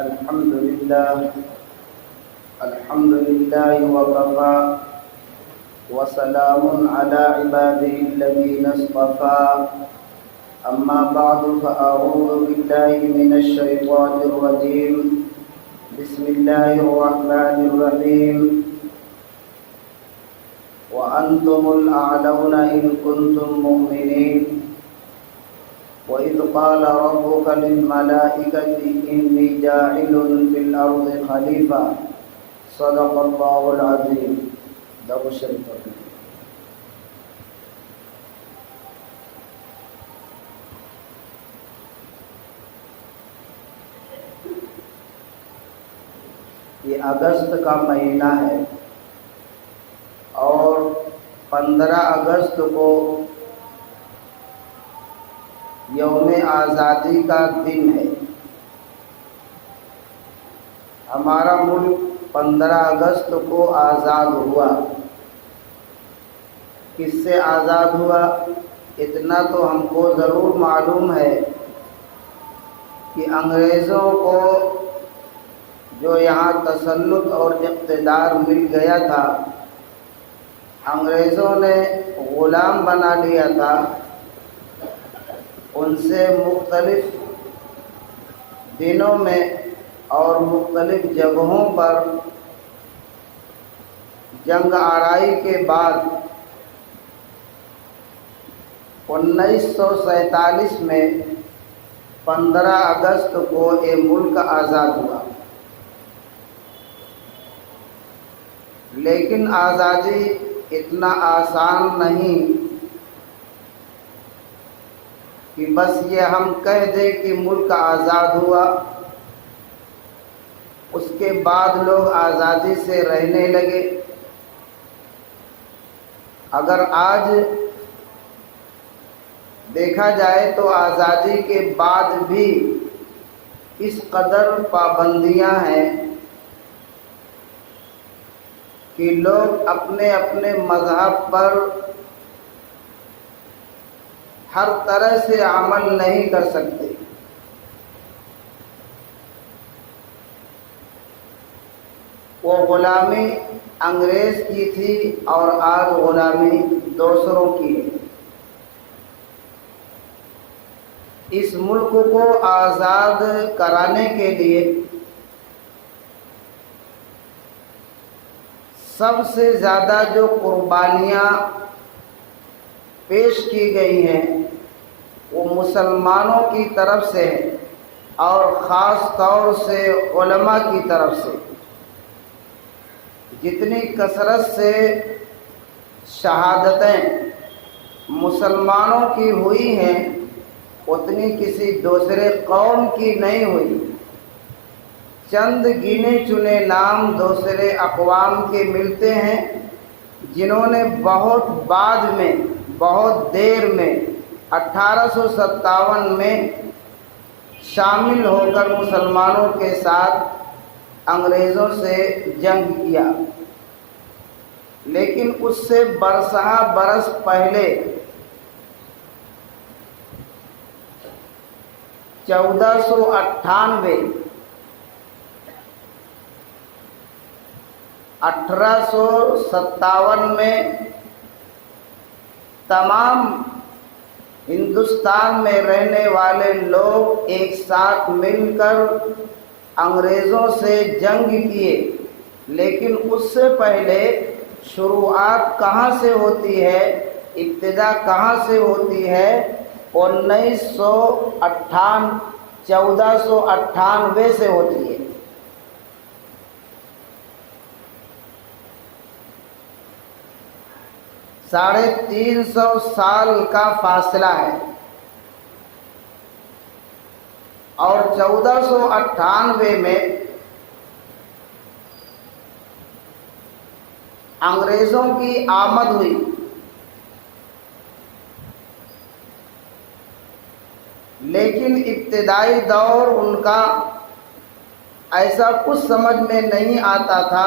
الحمد لله وكفى وسلام على عباده الذين اصطفى أما بعد فأعوذ بالله من الشيطان الرجيم بسم الله الرحمن الرحيم وأنتم الأعلون إن كنتم مؤمنين وإذ قال ربك للملائكة إني جاعل في الأرض خليفة صدق الله العظيم. درود شریف پڑھیں. یہ اگست کا مہینہ ہے اور 15 اگست کو یوم آزادی کا دن ہے. ہمارا ملک 15 اگست کو آزاد ہوا. کس سے آزاد ہوا؟ اتنا تو ہم کو ضرور معلوم ہے کہ انگریزوں کو جو یہاں تسلط اور اقتدار مل گیا تھا، انگریزوں نے غلام بنا لیا تھا. ان سے مختلف دنوں میں اور مختلف جگہوں پر جنگ آرائی کے بعد 1947 میں 15 اگست کو یہ ملک آزاد ہوا. لیکن آزادی اتنا آسان نہیں کہ بس یہ ہم کہہ دیں کہ ملک آزاد ہوا، اس کے بعد لوگ آزادی سے رہنے لگے. اگر آج دیکھا جائے تو آزادی کے بعد بھی اس قدر پابندیاں ہیں کہ لوگ اپنے اپنے مذہب پر ہر طرح سے عمل نہیں کر سکتے. وہ غلامی انگریز کی تھی اور آج غلامی دوسروں کی ہے. اس ملک کو آزاد کرانے کے لیے سب سے زیادہ جو قربانیاں پیش کی گئی ہیں وہ مسلمانوں کی طرف سے اور خاص طور سے علماء کی طرف سے. جتنی کثرت سے شہادتیں مسلمانوں کی ہوئی ہیں اتنی کسی دوسرے قوم کی نہیں ہوئی. چند گنے چنے نام دوسرے اقوام کے ملتے ہیں جنہوں نے بہت بعد میں، بہت دیر میں 1857 میں شامل ہو کر مسلمانوں کے ساتھ انگریزوں سے جنگ کیا. لیکن اس سے برسہ برس پہلے 1857 میں تمام ہندوستان میں رہنے والے لوگ ایک ساتھ مل کر انگریزوں سے جنگ کیے. لیکن اس سے پہلے شروعات کہاں سے ہوتی ہے، ابتدا کہاں سے ہوتی ہے؟ 1498 سے ہوتی ہے. 350 سال کا فاصلہ ہے. اور 1498 میں انگریزوں کی آمد ہوئی. لیکن ابتدائی دور ان کا ایسا کچھ سمجھ میں نہیں آتا تھا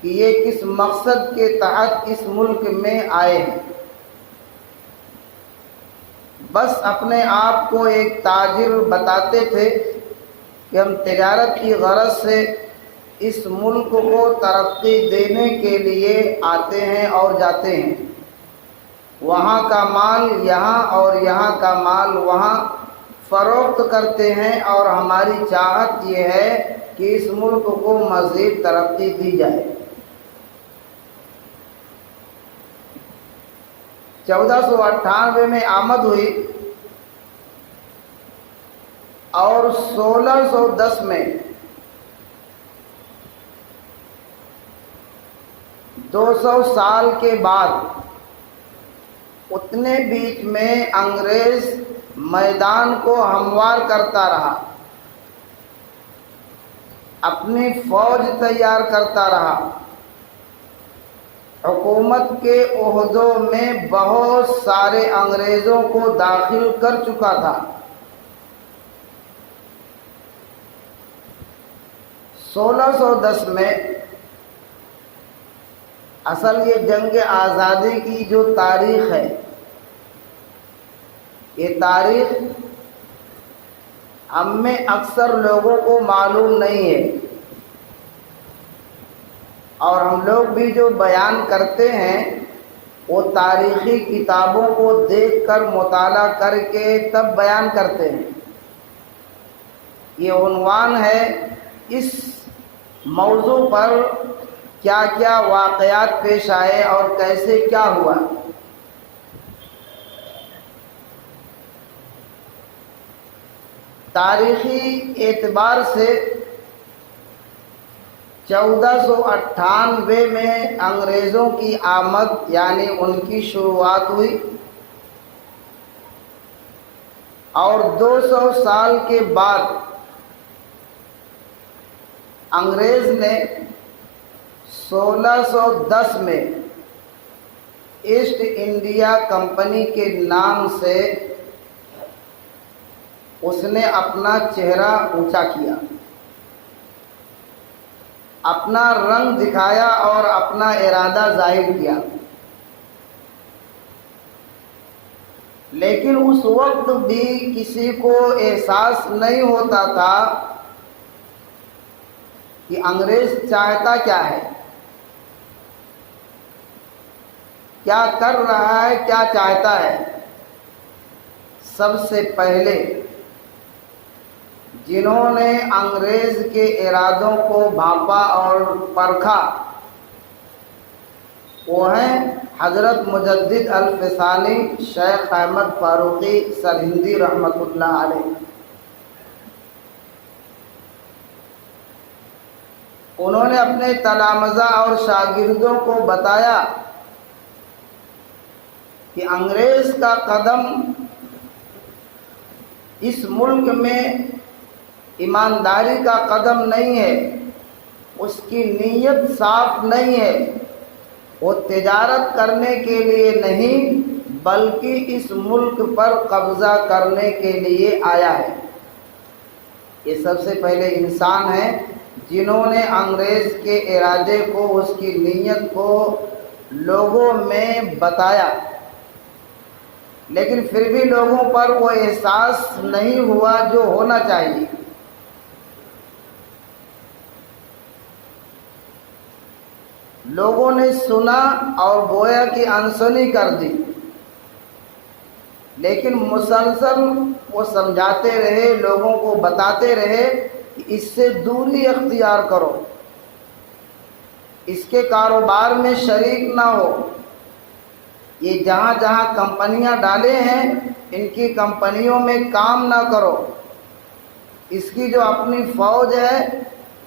کہ یہ کس مقصد کے تحت اس ملک میں آئے ہیں. بس اپنے آپ کو ایک تاجر بتاتے تھے کہ کہ ہم تجارت کی غرض سے اس ملک کو ترقی دینے کے لیے آتے ہیں اور جاتے ہیں، وہاں کا مال یہاں اور یہاں کا مال وہاں فروخت کرتے ہیں، اور ہماری چاہت یہ ہے کہ اس ملک کو مزید ترقی دی جائے۔ 1498 میں آمد ہوئی اور 1610 میں 200 سال کے بعد اتنے بیچ میں انگریز میدان کو ہموار کرتا رہا، اپنی فوج تیار کرتا رہا، حکومت کے عہدوں میں بہت سارے انگریزوں کو داخل کر چکا تھا۔ 1610 میں اصل یہ جنگ آزادی کی جو تاریخ ہے، یہ تاریخ ہم میں اکثر لوگوں کو معلوم نہیں ہے، اور ہم لوگ بھی جو بیان کرتے ہیں وہ تاریخی کتابوں کو دیکھ کر مطالعہ کر کے تب بیان کرتے ہیں۔ یہ عنوان ہے اس موضوع پر کیا کیا واقعات پیش آئے اور کیسے کیا ہوا۔ تاریخی اعتبار سے 1498 میں انگریزوں کی آمد یعنی ان کی شروعات ہوئی، اور 200 سال کے بعد انگریز نے 1610 میں ایسٹ انڈیا کمپنی کے نام سے اس نے اپنا چہرہ اونچا کیا، اپنا رنگ دکھایا اور اپنا ارادہ ظاہر کیا۔ لیکن اس وقت بھی کسی کو احساس نہیں ہوتا تھا کہ انگریز چاہتا کیا ہے، کیا کر رہا ہے، کیا چاہتا ہے۔ سب سے پہلے جنہوں نے انگریز کے ارادوں کو بھانپا اور پرکھا وہ ہیں حضرت مجدد الفسانی شیخ احمد فاروقی سرہندی رحمۃ اللہ علیہ۔ انہوں نے اپنے تلامذہ اور شاگردوں کو بتایا کہ انگریز کا قدم اس ملک میں ایمانداری کا قدم نہیں ہے، اس کی نیت صاف نہیں ہے، وہ تجارت کرنے کے لیے نہیں بلکہ اس ملک پر قبضہ کرنے کے لیے آیا ہے۔ یہ سب سے پہلے انسان ہیں جنہوں نے انگریز کے ارادے کو، اس کی نیت کو لوگوں میں بتایا، لیکن پھر بھی لوگوں پر وہ احساس نہیں ہوا جو ہونا چاہیے۔ لوگوں نے سنا اور گویا کی انسنی کر دی، لیکن مسلسل وہ سمجھاتے رہے، لوگوں کو بتاتے رہے کہ اس سے دوری اختیار کرو، اس کے کاروبار میں شریک نہ ہو، یہ جہاں جہاں کمپنیاں ڈالے ہیں ان کی کمپنیوں میں کام نہ کرو، اس کی جو اپنی فوج ہے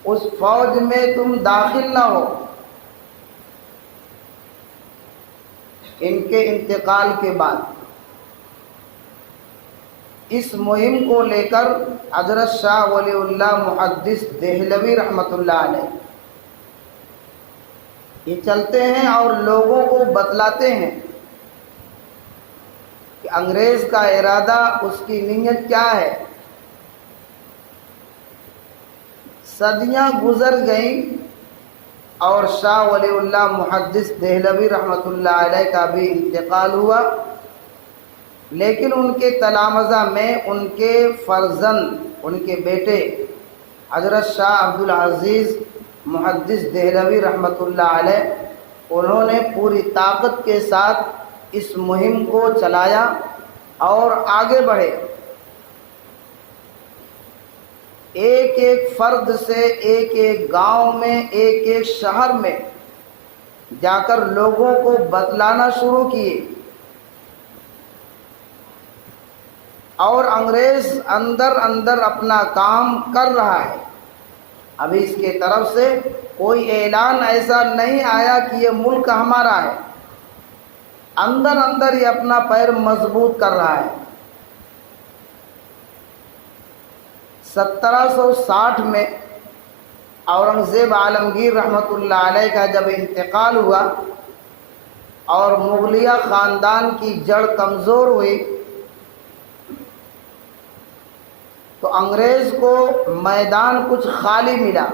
اس فوج میں تم داخل نہ ہو۔ ان کے انتقال کے بعد اس مہم کو لے کر حضرت شاہ ولی اللہ محدث دہلوی رحمۃ اللہ علیہ یہ چلتے ہیں اور لوگوں کو بتلاتے ہیں کہ انگریز کا ارادہ، اس کی نیت کیا ہے۔ صدیاں گزر گئیں اور شاہ ولی اللہ محدث دہلوی رحمۃ اللہ علیہ کا بھی انتقال ہوا، لیکن ان کے تلامذہ میں ان کے فرزند، ان کے بیٹے حضرت شاہ عبد العزیز محدث دہلوی رحمۃ اللہ علیہ، انہوں نے پوری طاقت کے ساتھ اس مہم کو چلایا اور آگے بڑھے۔ ایک ایک فرد سے ایک ایک گاؤں میں، ایک ایک شہر میں جا کر لوگوں کو بتلانا شروع کیے، اور انگریز اندر اندر اپنا کام کر رہا ہے۔ ابھی اس کے طرف سے کوئی اعلان ایسا نہیں آیا کہ یہ ملک ہمارا ہے، اندر اندر یہ اپنا پیر مضبوط کر رہا ہے۔ 1760 میں اورنگزیب عالمگیر رحمۃ اللہ علیہ کا جب انتقال ہوا اور مغلیہ خاندان کی جڑ کمزور ہوئی، تو انگریز کو میدان کچھ خالی ملا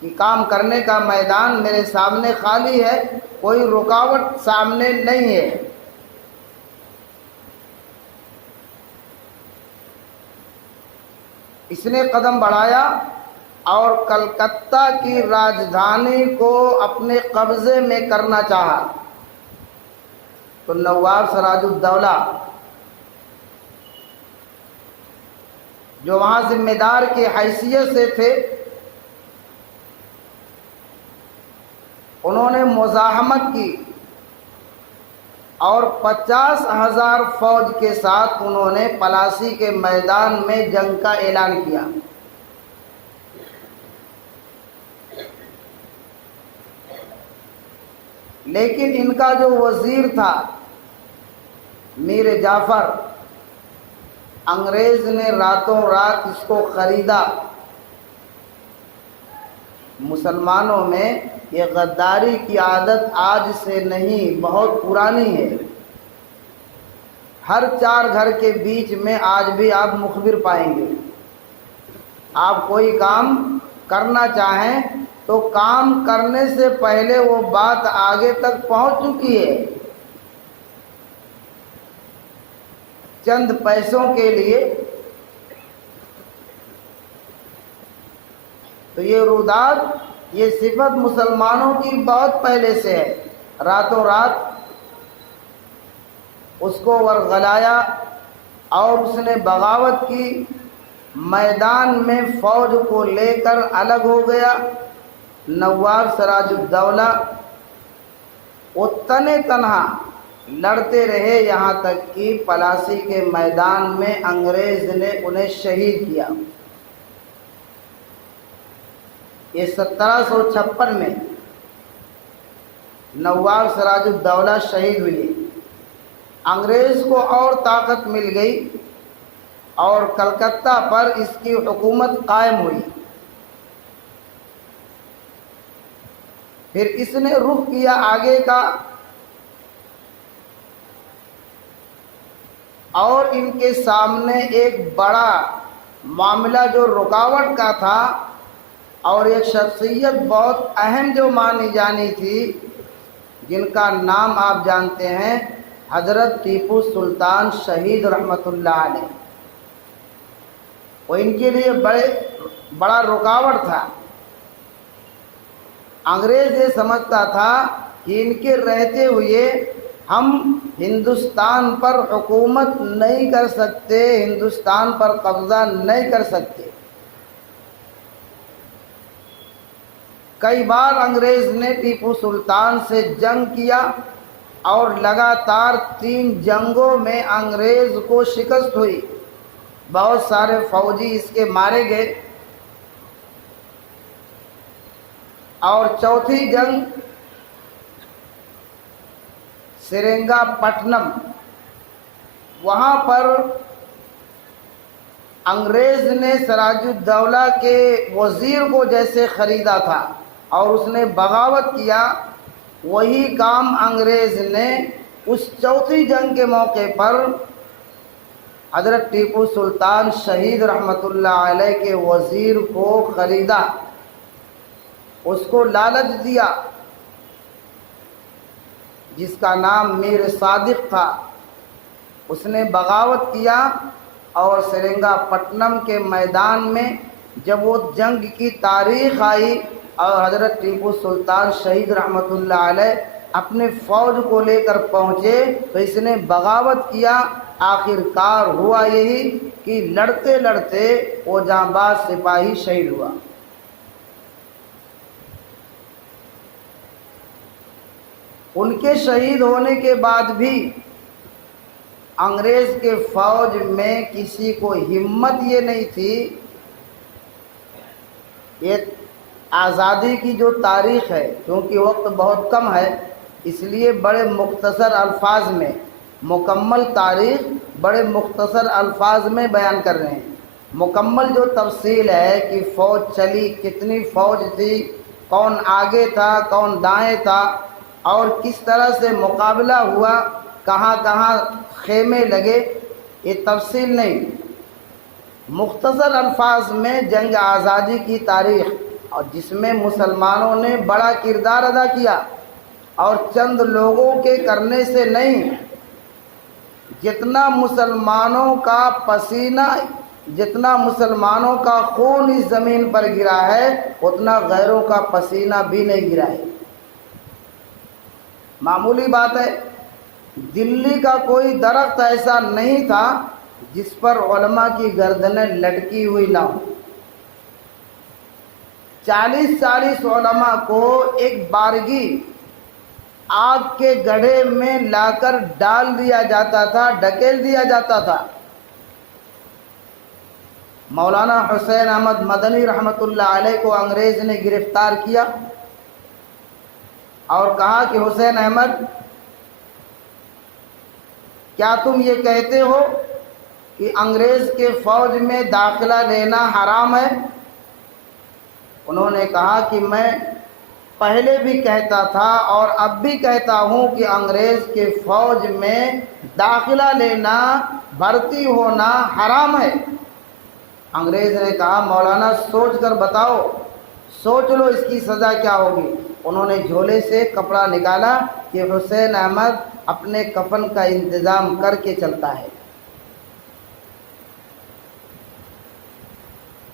کہ کام کرنے کا میدان میرے سامنے خالی ہے، کوئی رکاوٹ سامنے نہیں ہے۔ اس نے قدم بڑھایا اور کلکتہ کی راجدھانی کو اپنے قبضے میں کرنا چاہا۔ تو نواب سراج الدولہ جو وہاں ذمہ دار کی حیثیت سے تھے، انہوں نے مزاحمت کی اور 50,000 فوج کے ساتھ انہوں نے پلاسی کے میدان میں جنگ کا اعلان کیا۔ لیکن ان کا جو وزیر تھا میر جعفر، انگریز نے راتوں رات اس کو خریدا۔ مسلمانوں میں یہ غداری کی عادت آج سے نہیں، بہت پرانی ہے۔ ہر 4 گھر کے بیچ میں آج بھی آپ مخبر پائیں گے۔ آپ کوئی کام کرنا چاہیں تو کام کرنے سے پہلے وہ بات آگے تک پہنچ چکی ہے۔ چند پیسوں کے لیے تو یہ روداد، یہ صفت مسلمانوں کی بہت پہلے سے ہے۔ راتوں رات اس کو ورغلایا اور اس نے بغاوت کی، میدان میں فوج کو لے کر الگ ہو گیا۔ نواب سراج الدولہ وہ تنے تنہا لڑتے رہے، یہاں تک کہ پلاسی کے میدان میں انگریز نے انہیں شہید کیا۔ یہ 1756 میں نواب سراج الدولہ شہید ہوئے۔ انگریز کو اور طاقت مل گئی اور کلکتہ پر اس کی حکومت قائم ہوئی۔ پھر اس نے رخ کیا آگے کا، اور ان کے سامنے ایک بڑا معاملہ جو رکاوٹ کا تھا، اور ایک شخصیت بہت اہم جو مانی جانی تھی، جن کا نام آپ جانتے ہیں، حضرت ٹیپو سلطان شہید رحمۃ اللہ علیہ۔ وہ ان کے لیے بڑا رکاوٹ تھا۔ انگریز یہ سمجھتا تھا کہ ان کے رہتے ہوئے ہم ہندوستان پر حکومت نہیں کر سکتے، ہندوستان پر قبضہ نہیں کر سکتے۔ کئی بار انگریز نے ٹیپو سلطان سے جنگ کیا اور لگاتار 3 جنگوں میں انگریز کو شکست ہوئی، بہت سارے فوجی اس کے مارے گئے، اور چوتھی جنگ سرنگا پٹنم، وہاں پر انگریز نے سراج الدولہ کے وزیر کو جیسے خریدا تھا اور اس نے بغاوت کیا، وہی کام انگریز نے اس چوتھی جنگ کے موقع پر حضرت ٹیپو سلطان شہید رحمۃ اللہ علیہ کے وزیر کو خریدا، اس کو لالچ دیا، جس کا نام میر صادق تھا۔ اس نے بغاوت کیا اور سرنگا پٹنم کے میدان میں جب وہ جنگ کی تاریخ آئی اور حضرت ٹیپو سلطان شہید رحمۃ اللہ علیہ اپنے فوج کو لے کر پہنچے تو اس نے بغاوت کیا. آخر کار ہوا یہی کہ لڑتے لڑتے وہ جانباز سپاہی شہید ہوا. ان کے شہید ہونے کے بعد بھی انگریز کے فوج میں کسی کو ہمت یہ نہیں تھی. یہ آزادی کی جو تاریخ ہے، کیونکہ وقت بہت کم ہے اس لیے بڑے مختصر الفاظ میں مکمل تاریخ بڑے مختصر الفاظ میں بیان کر رہے ہیں. مکمل جو تفصیل ہے کہ فوج چلی، کتنی فوج تھی، کون آگے تھا، کون دائیں تھا، اور کس طرح سے مقابلہ ہوا، کہاں کہاں خیمے لگے، یہ تفصیل نہیں. مختصر الفاظ میں جنگ آزادی کی تاریخ، اور جس میں مسلمانوں نے بڑا کردار ادا کیا، اور چند لوگوں کے کرنے سے نہیں، جتنا مسلمانوں کا پسینہ، جتنا مسلمانوں کا خون اس زمین پر گرا ہے اتنا غیروں کا پسینہ بھی نہیں گرا ہے. معمولی بات ہے. دلی کا کوئی درخت ایسا نہیں تھا جس پر علماء کی گردنیں لٹکی ہوئی نہ ہوں. 40 علماء کو ایک بارگی آگ کے گڑھے میں لا کر ڈال دیا جاتا تھا، ڈھکیل دیا جاتا تھا. مولانا حسین احمد مدنی رحمۃ اللہ علیہ کو انگریز نے گرفتار کیا اور کہا کہ حسین احمد، کیا تم یہ کہتے ہو کہ انگریز کے فوج میں داخلہ لینا حرام ہے؟ انہوں نے کہا کہ میں پہلے بھی کہتا تھا اور اب بھی کہتا ہوں کہ انگریز کے فوج میں داخلہ لینا، بھرتی ہونا حرام ہے. انگریز نے کہا مولانا سوچ کر بتاؤ، سوچ لو اس کی سزا کیا ہوگی. انہوں نے جھولے سے کپڑا نکالا کہ حسین احمد اپنے کفن کا انتظام کر کے چلتا ہے.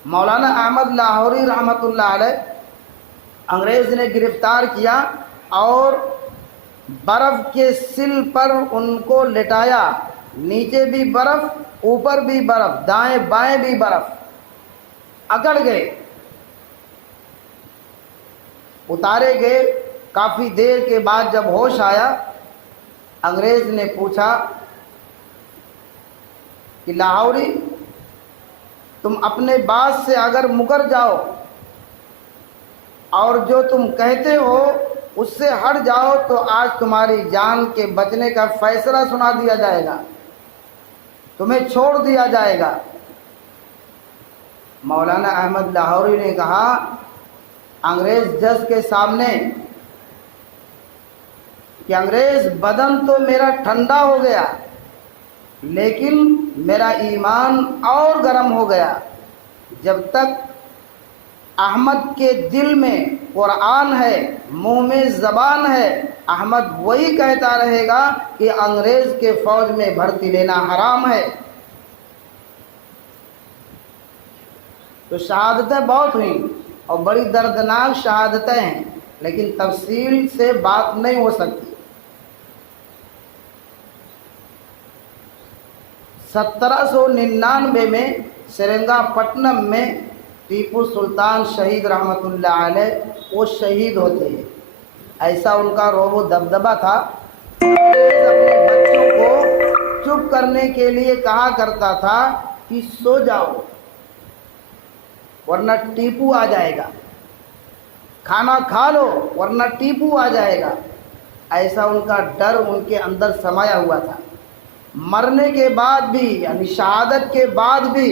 مولانا احمد لاہوری رحمۃ اللہ علیہ انگریز نے گرفتار کیا اور برف کے سل پر ان کو لٹایا. نیچے بھی برف، اوپر بھی برف، دائیں بائیں بھی برف. اکڑ گئے، اتارے گئے. کافی دیر کے بعد جب ہوش آیا، انگریز نے پوچھا کہ لاہوری، تم اپنے بات سے اگر مکر جاؤ اور جو تم کہتے ہو اس سے ہٹ جاؤ تو آج تمہاری جان کے بچنے کا فیصلہ سنا دیا جائے گا، تمہیں چھوڑ دیا جائے گا. مولانا احمد لاہوری نے کہا انگریز جج کے سامنے کہ انگریز، بدن تو میرا ٹھنڈا ہو گیا لیکن میرا ایمان اور گرم ہو گیا. جب تک احمد کے دل میں قرآن ہے، منہ میں زبان ہے، احمد وہی کہتا رہے گا کہ انگریز کے فوج میں بھرتی لینا حرام ہے. تو شہادتیں بہت ہوئیں اور بڑی دردناک شہادتیں ہیں، لیکن تفصیل سے بات نہیں ہو سکتی. 1799 میں سرنگا پٹنم میں ٹیپو سلطان شہید رحمۃ اللہ علیہ وہ شہید ہوتے ہیں. ایسا ان کا رعب و دبدبہ تھا. اپنے بچوں کو چپ کرنے کے لیے کہا کرتا تھا کہ سو جاؤ ورنہ ٹیپو آ جائے گا، کھانا کھا لو ورنہ ٹیپو آ جائے گا. ایسا ان کا ڈر ان کے اندر سمایا ہوا تھا. مرنے کے بعد بھی، یعنی شہادت کے بعد بھی،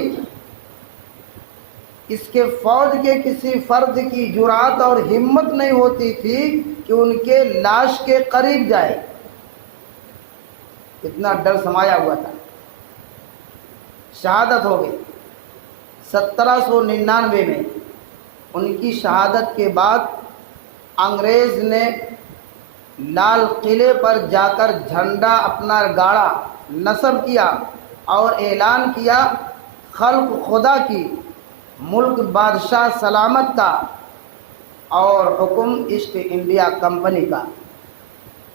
اس کے فوج کے کسی فرد کی جرأت اور ہمت نہیں ہوتی تھی کہ ان کے لاش کے قریب جائے. اتنا ڈر سمایا ہوا تھا. شہادت ہو گئی 1799 میں. ان کی شہادت کے بعد انگریز نے لال قلعے پر جا کر جھنڈا اپنا گاڑا، نصب کیا اور اعلان کیا خلق خدا کی، ملک بادشاہ سلامت کا اور حکم ایسٹ انڈیا کمپنی کا۔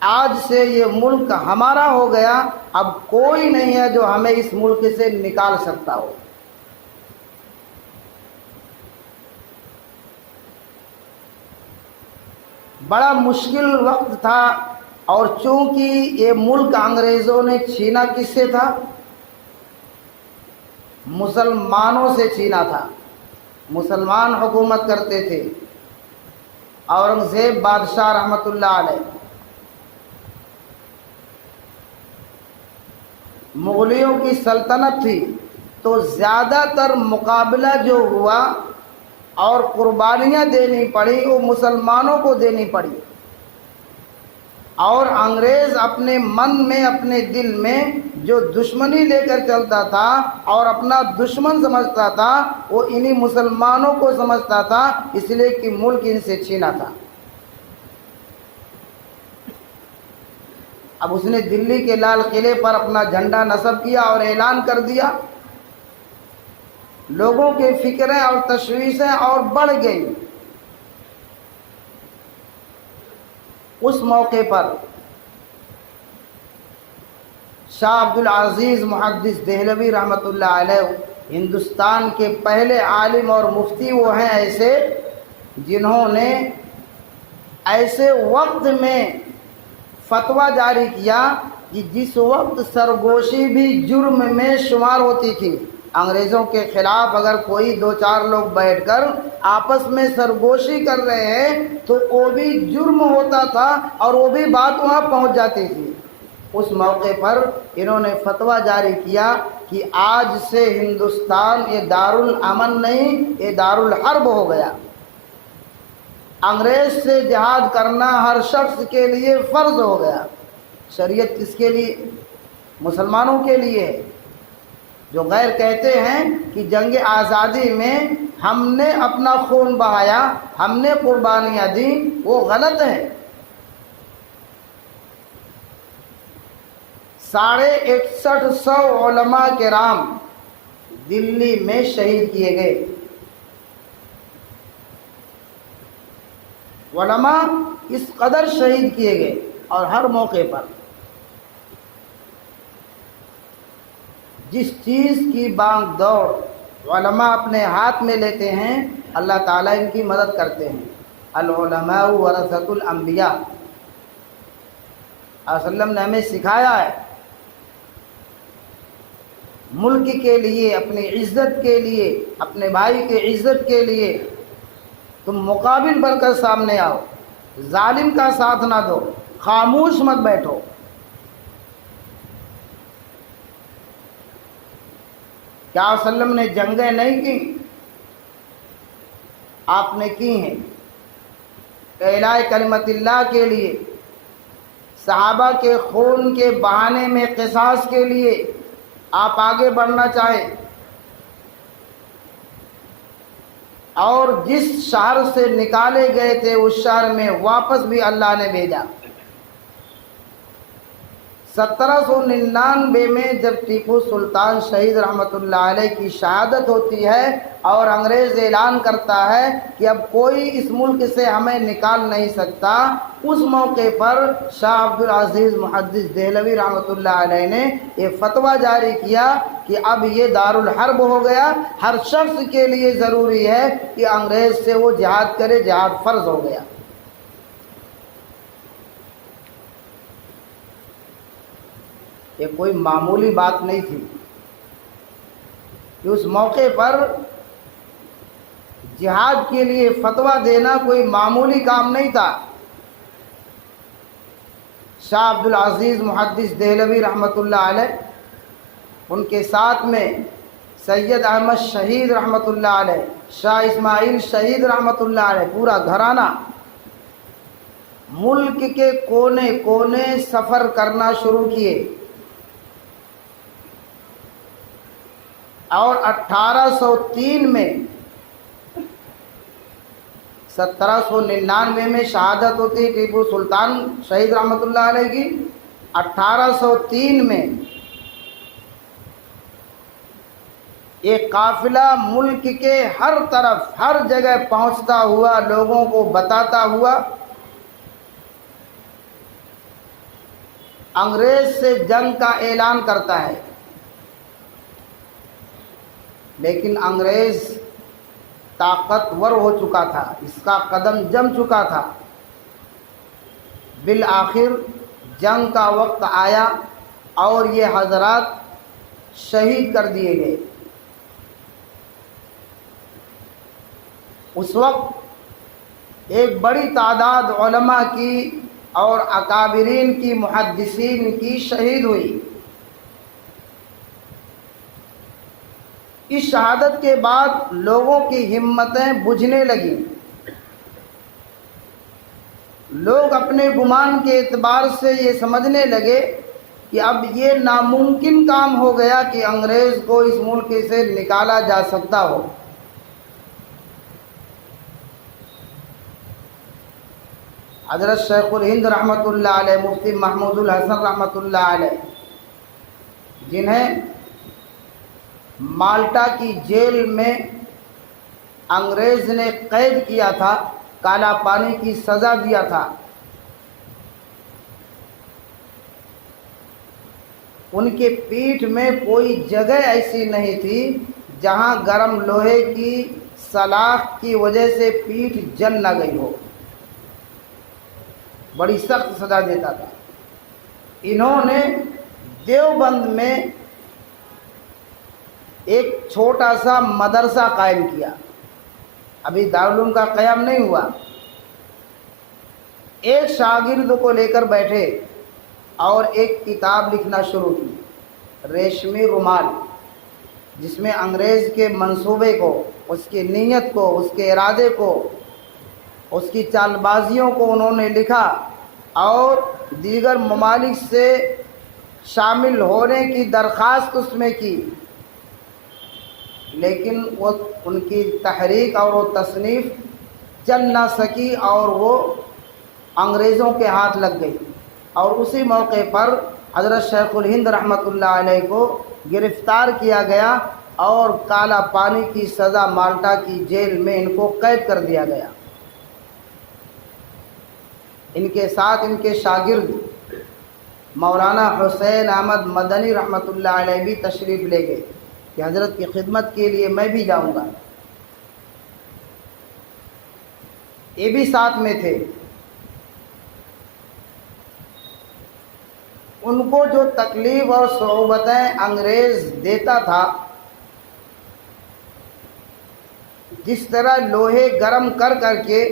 آج سے یہ ملک ہمارا ہو گیا، اب کوئی نہیں ہے جو ہمیں اس ملک سے نکال سکتا ہو۔ بڑا مشکل وقت تھا، اور چونکہ یہ ملک انگریزوں نے چھینا کس سے تھا؟ مسلمانوں سے چھینا تھا۔ مسلمان حکومت کرتے تھے، اورنگزیب بادشاہ رحمت اللہ علیہ۔ مغلیوں کی سلطنت تھی، تو زیادہ تر مقابلہ جو ہوا اور قربانیاں دینی پڑی وہ مسلمانوں کو دینی پڑی، اور انگریز اپنے من میں اپنے دل میں جو دشمنی لے کر چلتا تھا اور اپنا دشمن سمجھتا تھا وہ انہی مسلمانوں کو سمجھتا تھا، اس لیے کہ ملک ان سے چھینا تھا۔ اب اس نے دلی کے لال قلعے پر اپنا جھنڈا نصب کیا اور اعلان کر دیا، لوگوں کی فکریں اور تشویشیں اور بڑھ گئیں۔ اس موقع پر شاہ عبدالعزیز محدث دہلوی رحمۃ اللہ علیہ ہندوستان کے پہلے عالم اور مفتی وہ ہیں ایسے جنہوں نے ایسے وقت میں فتویٰ جاری کیا کہ جس وقت سرگوشی بھی جرم میں شمار ہوتی تھی۔ انگریزوں کے خلاف اگر کوئی دو چار لوگ بیٹھ کر آپس میں سرگوشی کر رہے ہیں تو وہ بھی جرم ہوتا تھا اور وہ بھی بات وہاں پہنچ جاتی تھی۔ اس موقع پر انہوں نے فتویٰ جاری کیا کہ آج سے ہندوستان یہ دارالامن نہیں، یہ دارالحرب ہو گیا۔ انگریز سے جہاد کرنا ہر شخص کے لیے فرض ہو گیا۔ شریعت کس کے لیے؟ مسلمانوں کے لیے ہے۔ جو غیر کہتے ہیں کہ جنگ آزادی میں ہم نے اپنا خون بہایا، ہم نے قربانیاں دیں، وہ غلط ہے۔ 6150 علماء کرام دلی میں شہید کیے گئے۔ علماء اس قدر شہید کیے گئے، اور ہر موقع پر جس چیز کی بانگ دوڑ علماء اپنے ہاتھ میں لیتے ہیں اللہ تعالیٰ ان کی مدد کرتے ہیں۔ العلماء ورثۃ الانبیاء، وسلم نے ہمیں سکھایا ہے ملک کے لیے، اپنی عزت کے لیے، اپنے بھائی کی عزت کے لیے تم مقابل بن کر سامنے آؤ، ظالم کا ساتھ نہ دو، خاموش مت بیٹھو۔ کیا وسلم نے جنگیں نہیں کی؟ آپ نے کی ہیں، اعلاء کلمت اللہ کے لیے، صحابہ کے خون کے بہانے میں قصاص کے لیے آپ آگے بڑھنا چاہے، اور جس شہر سے نکالے گئے تھے اس شہر میں واپس بھی اللہ نے بھیجا۔ 1799 میں جب ٹیپو سلطان شہید رحمت اللہ علیہ کی شہادت ہوتی ہے اور انگریز اعلان کرتا ہے کہ اب کوئی اس ملک سے ہمیں نکال نہیں سکتا، اس موقع پر شاہ عبدالعزیز محدث دہلوی رحمت اللہ علیہ نے یہ فتویٰ جاری کیا کہ اب یہ دارالحرب ہو گیا، ہر شخص کے لیے ضروری ہے کہ انگریز سے وہ جہاد کرے، جہاد فرض ہو گیا۔ یہ کوئی معمولی بات نہیں تھی کہ اس موقع پر جہاد کے لیے فتویٰ دینا کوئی معمولی کام نہیں تھا۔ شاہ عبدالعزیز محدث دہلوی رحمت اللہ علیہ، ان کے ساتھ میں سید احمد شہید رحمت اللہ علیہ، شاہ اسماعیل شہید رحمت اللہ علیہ، پورا گھرانہ ملک کے کونے کونے سفر کرنا شروع کیے، اور 1803 میں 1799 میں شہادت ہوتی ٹیپو سلطان شہید رحمت اللہ علیہ کی، 1803 میں ایک قافلہ ملک کے ہر طرف ہر جگہ پہنچتا ہوا لوگوں کو بتاتا ہوا انگریز سے جنگ کا اعلان کرتا ہے، لیکن انگریز طاقتور ہو چکا تھا، اس کا قدم جم چکا تھا۔ بالآخر جنگ کا وقت آیا اور یہ حضرات شہید کر دیے گئے۔ اس وقت ایک بڑی تعداد علماء کی اور اکابرین کی، محدثین کی شہید ہوئی۔ اس شہادت کے بعد لوگوں کی ہمتیں بجھنے لگیں، لوگ اپنے گمان کے اعتبار سے یہ سمجھنے لگے کہ اب یہ ناممکن کام ہو گیا کہ انگریز کو اس ملک سے نکالا جا سکتا ہو۔ حضرت شیخ الہند رحمۃ اللہ علیہ، مفتی محمود الحسن رحمۃ اللہ علیہ، جنہیں مالٹا کی جیل میں انگریز نے قید کیا تھا، کالا پانی کی سزا دیا تھا، ان کے پیٹھ میں کوئی جگہ ایسی نہیں تھی جہاں گرم لوہے کی سلاخ کی وجہ سے پیٹھ جل نہ گئی ہو، بڑی سخت سزا دیتا تھا۔ انہوں نے دیوبند میں ایک چھوٹا سا مدرسہ قائم کیا، ابھی دارالعلوم کا قیام نہیں ہوا۔ ایک شاگرد کو لے کر بیٹھے اور ایک کتاب لکھنا شروع کی، ریشمی رومال، جس میں انگریز کے منصوبے کو، اس کی نیت کو، اس کے ارادے کو، اس کی چال بازیوں کو انہوں نے لکھا اور دیگر ممالک سے شامل ہونے کی درخواست اس میں کی، لیکن وہ ان کی تحریک اور وہ تصنیف چل نہ سکی اور وہ انگریزوں کے ہاتھ لگ گئی، اور اسی موقع پر حضرت شیخ الہند رحمۃ اللہ علیہ کو گرفتار کیا گیا اور کالا پانی کی سزا مالٹا کی جیل میں ان کو قید کر دیا گیا۔ ان کے ساتھ ان کے شاگرد مولانا حسین احمد مدنی رحمۃ اللہ علیہ بھی تشریف لے گئے کہ حضرت کی خدمت کے لیے میں بھی جاؤں گا، یہ بھی ساتھ میں تھے۔ ان کو جو تکلیف اور صعوبتیں انگریز دیتا تھا، جس طرح لوہے گرم کر کر کے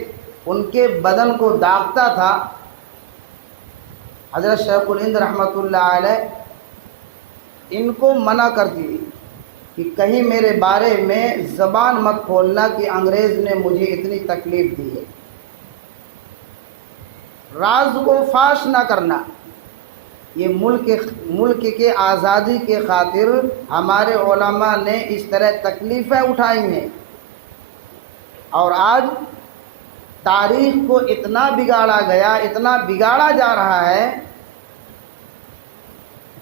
ان کے بدن کو داغتا تھا، حضرت شیخ الہند رحمۃ اللہ علیہ ان کو منع کر دی کہ کہیں میرے بارے میں زبان مت کھولنا کہ انگریز نے مجھے اتنی تکلیف دی ہے، راز کو فاش نہ کرنا۔ یہ ملک کے آزادی کے خاطر ہمارے علماء نے اس طرح تکلیفیں اٹھائی ہیں، اور آج تاریخ کو اتنا بگاڑا گیا، اتنا بگاڑا جا رہا ہے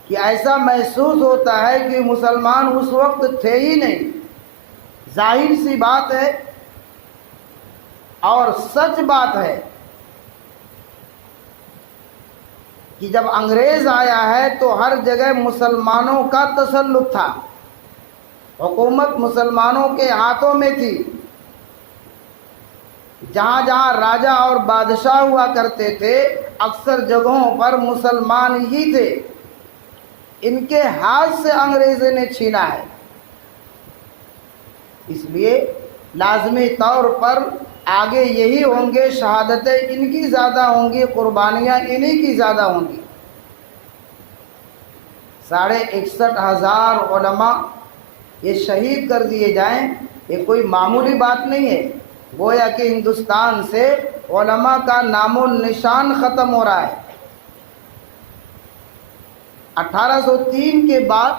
کہ ایسا محسوس ہوتا ہے کہ مسلمان اس وقت تھے ہی نہیں۔ ظاہر سی بات ہے اور سچ بات ہے کہ جب انگریز آیا ہے تو ہر جگہ مسلمانوں کا تسلط تھا، حکومت مسلمانوں کے ہاتھوں میں تھی، جہاں جہاں راجا اور بادشاہ ہوا کرتے تھے اکثر جگہوں پر مسلمان ہی تھے، ان کے ہاتھ سے انگریزوں نے چھینا ہے۔ اس لیے لازمی طور پر آگے یہی ہوں گے، شہادتیں ان کی زیادہ ہوں گی، قربانیاں انہی کی زیادہ ہوں گی۔ 61,500 علماء یہ شہید کر دیے جائیں، یہ کوئی معمولی بات نہیں ہے، گویا کہ ہندوستان سے علماء کا نام و نشان ختم ہو رہا ہے۔ 1803 کے بعد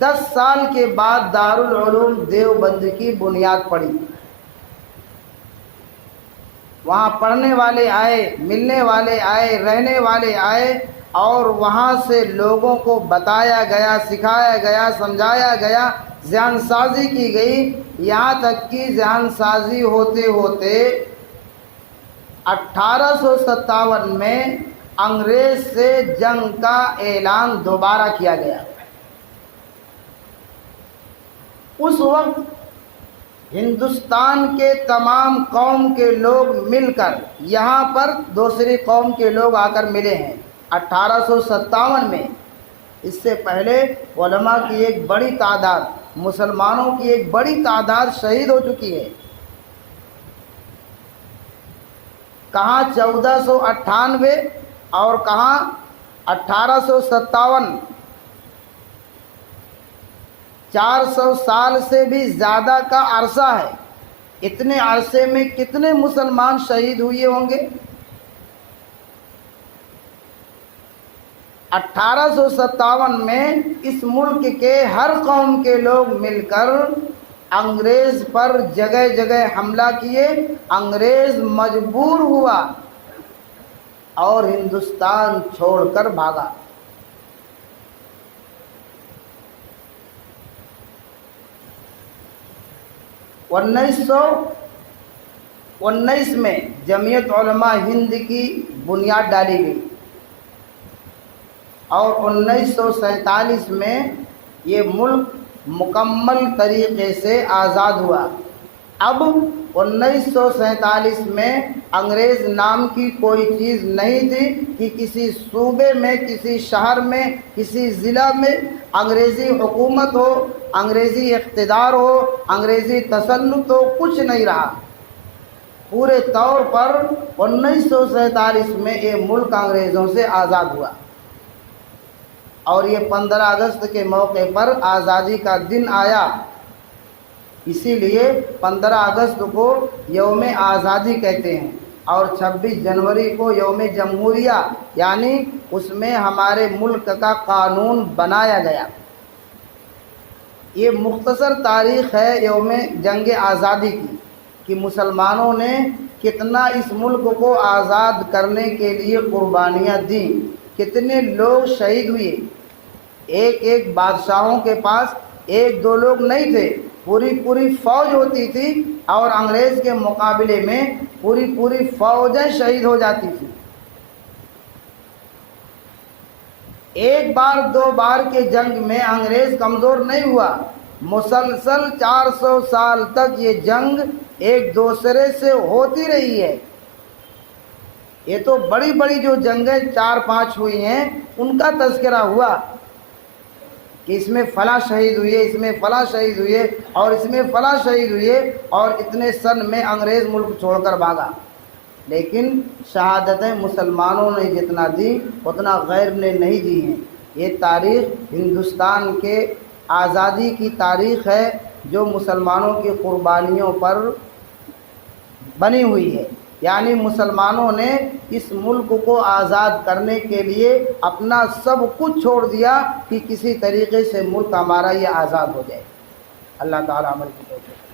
10 سال کے بعد دارالعلوم دیوبند کی بنیاد پڑی، وہاں پڑھنے والے آئے، ملنے والے آئے، رہنے والے آئے، اور وہاں سے لوگوں کو بتایا گیا، سکھایا گیا، سمجھایا گیا، ذہن سازی کی گئی، یہاں تک کہ ذہن سازی ہوتے ہوتے 1857 میں انگریز سے جنگ کا اعلان دوبارہ کیا گیا۔ اس وقت ہندوستان کے تمام قوم کے لوگ مل کر یہاں پر دوسری قوم کے لوگ آ کر ملے ہیں 1857 میں۔ اس سے پہلے علماء کی ایک بڑی تعداد، مسلمانوں کی ایک بڑی تعداد شہید ہو چکی ہے۔ کہاں 1498 اور کہاں 1857، 400 سال سے بھی زیادہ کا عرصہ ہے۔ اتنے عرصے میں کتنے مسلمان شہید ہوئے ہوں گے؟ 1857 میں اس ملک کے ہر قوم کے لوگ مل کر انگریز پر جگہ جگہ حملہ کیے، انگریز مجبور ہوا اور ہندوستان چھوڑ کر بھاگا۔ انیس سو انیس میں جمعیت علماء ہند کی بنیاد ڈالی گئی اور 1947 میں یہ ملک مکمل طریقے سے آزاد ہوا۔ اب 1947 میں انگریز نام کی کوئی چیز نہیں تھی کہ کسی صوبے میں، کسی شہر میں، کسی ضلع میں انگریزی حکومت ہو، انگریزی اقتدار ہو، انگریزی تسلط ہو، کچھ نہیں رہا۔ پورے طور پر 1947 میں یہ ملک انگریزوں سے آزاد ہوا اور یہ 15 اگست کے موقع پر آزادی کا دن آیا۔ اسی لیے 15 اگست کو یوم آزادی کہتے ہیں اور 26 جنوری کو یوم جمہوریہ، یعنی اس میں ہمارے ملک کا قانون بنایا گیا۔ یہ مختصر تاریخ ہے یوم جنگ آزادی کی کہ مسلمانوں نے کتنا اس ملک کو آزاد کرنے کے لیے قربانیاں دیں، کتنے لوگ شہید ہوئے۔ ایک ایک بادشاہوں کے پاس ایک دو لوگ نہیں تھے، پوری فوج ہوتی تھی اور انگریز کے مقابلے میں پوری فوجیں شہید ہو جاتی تھی۔ ایک بار دو بار کے جنگ میں انگریز کمزور نہیں ہوا، مسلسل 400 سال تک یہ جنگ ایک دوسرے سے ہوتی رہی ہے۔ یہ تو بڑی بڑی جو جنگیں 4-5 ہوئی ہیں ان کا تذکرہ ہوا کہ اس میں فلاں شہید ہوئے، اس میں فلاں شہید ہوئے اور اس میں فلاں شہید ہوئے اور اتنے سن میں انگریز ملک چھوڑ کر بھاگا۔ لیکن شہادتیں مسلمانوں نے جتنا دی اتنا غیر نے نہیں دی ہیں۔ یہ تاریخ ہندوستان کے آزادی کی تاریخ ہے جو مسلمانوں کی قربانیوں پر بنی ہوئی ہے، یعنی مسلمانوں نے اس ملک کو آزاد کرنے کے لیے اپنا سب کچھ چھوڑ دیا کہ کسی طریقے سے ملک ہمارا یہ آزاد ہو جائے۔ اللہ تعالیٰ عمل کی توفیق۔